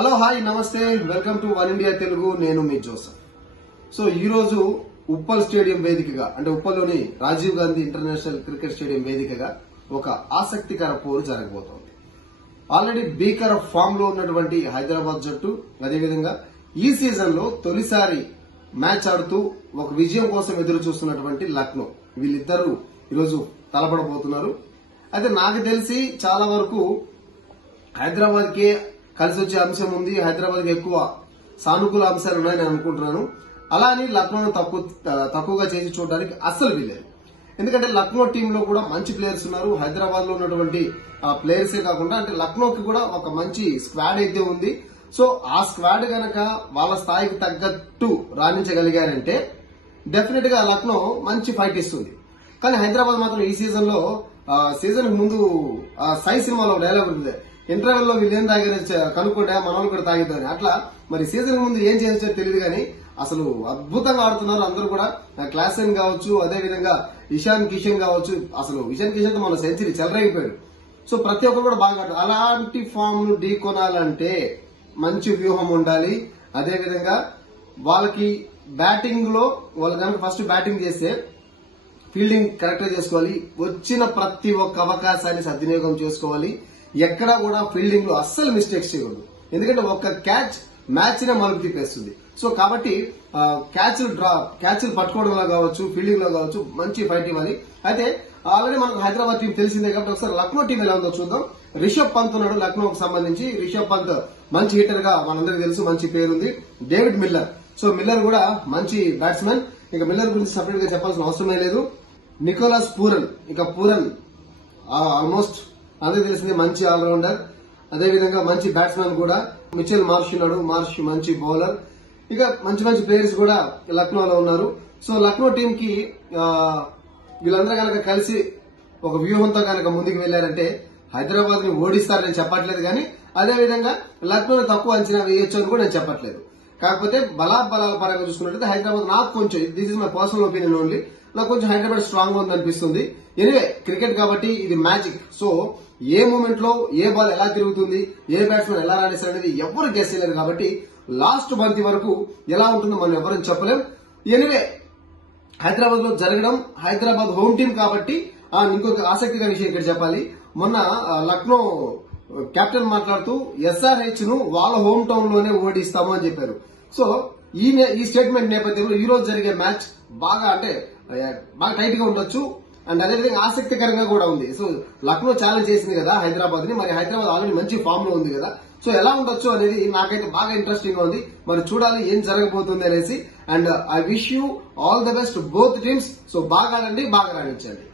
Hello hi నమస్తే welcome to one India Telugu. నేను మీ Joseph. So ఈ రోజు ఉప్పల్ స్టేడియం వేదికగా అంటే ఉప్పల్లోని Rajiv Gandhi international cricket stadium వేదికగా ఒక ఆసక్తికర పోరు జరగబోతోంది. ఆల్రెడీ భీకర ఫామ్ లో ఉన్నటువంటి హైదరాబాద్ జట్టు, అదేవిధంగా ఈ సీజన్ లో తొలిసారి మ్యాచ్ ఆడుతూ ఒక విజయం కోసం ఎదురు చూస్తున్నటువంటి లక్నో, వీళ్ళిద్దరూ ఈరోజు తలపడబోతున్నారు. అయితే నాకు తెలిసి చాలా వరకు హైదరాబాద్ కే కలిసి వచ్చే అంశం ఉంది, హైదరాబాద్ కి ఎక్కువ సానుకూల అంశాలు ఉన్నాయని అనుకుంటున్నాను. అలా అని లక్నోను తక్కువగా చేసి చూడడానికి అస్సలు వీల్లేదు. ఎందుకంటే లక్నో టీంలో కూడా మంచి ప్లేయర్స్ ఉన్నారు. హైదరాబాద్ లో ఉన్నటువంటి ప్లేయర్సే కాకుండా అంటే లక్నోకి కూడా ఒక మంచి స్క్వాడ్ అయితే ఉంది. సో ఆ స్క్వాడ్ గనక వాళ్ళ స్థాయికి తగ్గట్టు రాణించగలిగారంటే డెఫినెట్ గా లక్నో మంచి ఫైట్ ఇస్తుంది. కానీ హైదరాబాద్ మాత్రం ఈ సీజన్ లో సీజన్ ముందు సై సినిమాలో డైలాగ్ ఉంటుంది, ఇంటర్వెల్ లో వీళ్ళు ఏం తాగారో కనుక్కుంటే మనల్ని కూడా తాగిద్దామని. అట్లా మరి సీజన్ ముందు ఏం చేయాలో తెలియదు కానీ అసలు అద్భుతంగా ఆడుతున్నారు అందరూ కూడా. క్లాసెన్ కావచ్చు, అదేవిధంగా ఇషాన్ కిషన్ కావచ్చు. అసలు ఇషాన్ కిషన్ తో మన సెంచరీ చెలరైపోయాడు. సో ప్రతి ఒక్కరు కూడా బాగా ఆడుతారు. అలాంటి ఫామ్ ను ఢీ కొనాలంటే మంచి వ్యూహం ఉండాలి. అదేవిధంగా వాళ్ళకి బ్యాటింగ్ లో వాళ్ళు కనుక ఫస్ట్ బ్యాటింగ్ చేస్తే ఫీల్డింగ్ కరెక్ట్ గా చేసుకోవాలి. వచ్చిన ప్రతి ఒక్క అవకాశాన్ని సద్వినియోగం చేసుకోవాలి. ఎక్కడా కూడా ఫీల్డింగ్ లో అస్సలు మిస్టేక్స్ చేయకూడదు. ఎందుకంటే ఒక్క క్యాచ్ మ్యాచ్ నే మలుపు తిప్పేస్తుంది. సో కాబట్టి క్యాచ్లు పట్టుకోవడంలో కావచ్చు, ఫీల్డింగ్ లో కావచ్చు మంచి ఫైట్ ఇవ్వాలి. అయితే ఆల్రెడీ మనకు హైదరాబాద్ టీం తెలిసిందే కాబట్టి ఒకసారి లక్నో టీం ఎలా ఉందో చూద్దాం. రిషబ్ పంత్ ఉన్నాడు లక్నోకి సంబంధించి. రిషబ్ పంత్ మంచి హిట్టర్ గా మనందరికీ తెలుసు, మంచి పేరుంది. డేవిడ్ మిల్లర్, సో మిల్లర్ కూడా మంచి బ్యాట్స్మెన్. ఇక మిల్లర్ గురించి సపరేట్ గా చెప్పాల్సిన అవసరమే లేదు. నికోలస్ పూరన్, ఇక పూరన్ ఆల్మోస్ట్ అందరికీ తెలిసింది మంచి ఆల్రౌండర్, అదేవిధంగా మంచి బ్యాట్స్మెన్ కూడా. మిచెల్ మార్ష్ ఉన్నాడు, మార్ష్ మంచి బౌలర్. ఇక మంచి మంచి ప్లేయర్స్ కూడా లక్నోలో ఉన్నారు. సో లక్నో టీం కి వీళ్ళందరూ కనుక కలిసి ఒక వ్యూహంతో కనుక ముందుకు వెళ్లారంటే హైదరాబాద్ ని ఓడిస్తారని చెప్పట్లేదు, కానీ అదేవిధంగా లక్నోని తక్కువ అంచనా వేయొచ్చు అని కూడా నేను చెప్పట్లేదు. కాకపోతే బలాబలాల పరంగా చూసుకున్నట్లయితే హైదరాబాద్ నాకు కొంచెం, this is my personal opinion only, నాకు కొంచెం హైదరాబాద్ స్ట్రాంగ్ గా ఉందనిపిస్తుంది. ఎనివే క్రికెట్ కాబట్టి ఇది మ్యాజిక్. సో ఏ మూమెంట్ లో ఏ బాల్ ఎలా తిరుగుతుంది, ఏ బ్యాట్స్మెన్ ఎలా రాణిస్తారు అనేది ఎవరు గెస్ చేయలేరు. కాబట్టి లాస్ట్ బంతి వరకు ఎలా ఉంటుందో మనం ఎవరని చెప్పలేం. ఎనివే హైదరాబాద్ లో జరగడం, హైదరాబాద్ హోమ్ టీం కాబట్టి ఇంకొక ఆసక్తికర విషయం ఇక్కడ చెప్పాలి. మొన్న లక్నో కెప్టెన్ మాట్లాడుతూ ఎస్ఆర్హెచ్ ను వాళ్ళ హోమ్ టౌన్ లోనే ఓడిస్తాము అని చెప్పారు. సో ఈ స్టేట్మెంట్ నేపథ్యంలో ఈ రోజు జరిగే మ్యాచ్ బాగా టైట్ గా ఉండొచ్చు అండ్ అదేవిధంగా ఆసక్తికరంగా కూడా ఉంది. సో లక్నో ఛాలెంజ్ చేసింది కదా హైదరాబాద్ ని, మరి హైదరాబాద్ ఆల్రెడీ మంచి ఫామ్ లో ఉంది కదా. సో ఎలా ఉండొచ్చు అనేది నాకైతే బాగా ఇంట్రెస్టింగ్ గా ఉంది. మరి చూడాలి ఏం జరగబోతుంది అనేసి. And I wish you all the best both teams. So బాగా ఆడండి, బాగా రాణించండి.